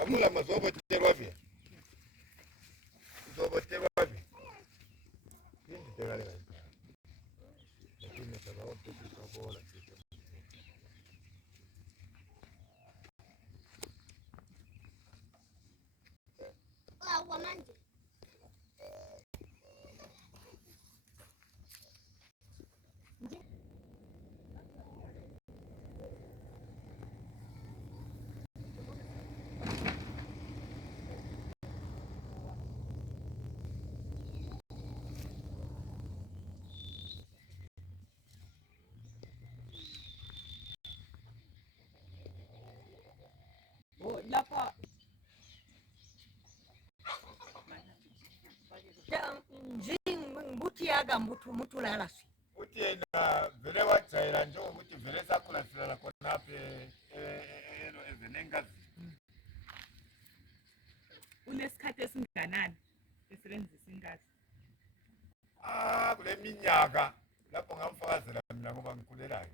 Amula mazobo terwapi. Zobo terwapi. Hindi terwale. Lakini sababu tutabora. Wa manje. Lapa. Mbuti aga mbutu lalasi. Mbuti na vile wachaira njo mbuti vile sakula sila konape evenenga. Unesikhathi esinganani esebenzisa ingazi? Kule minyaka lapho ngamfakazela mina ngoba ngikhulelayo.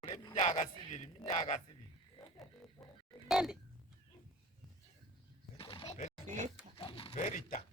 Kule minyaka sibili. Verita.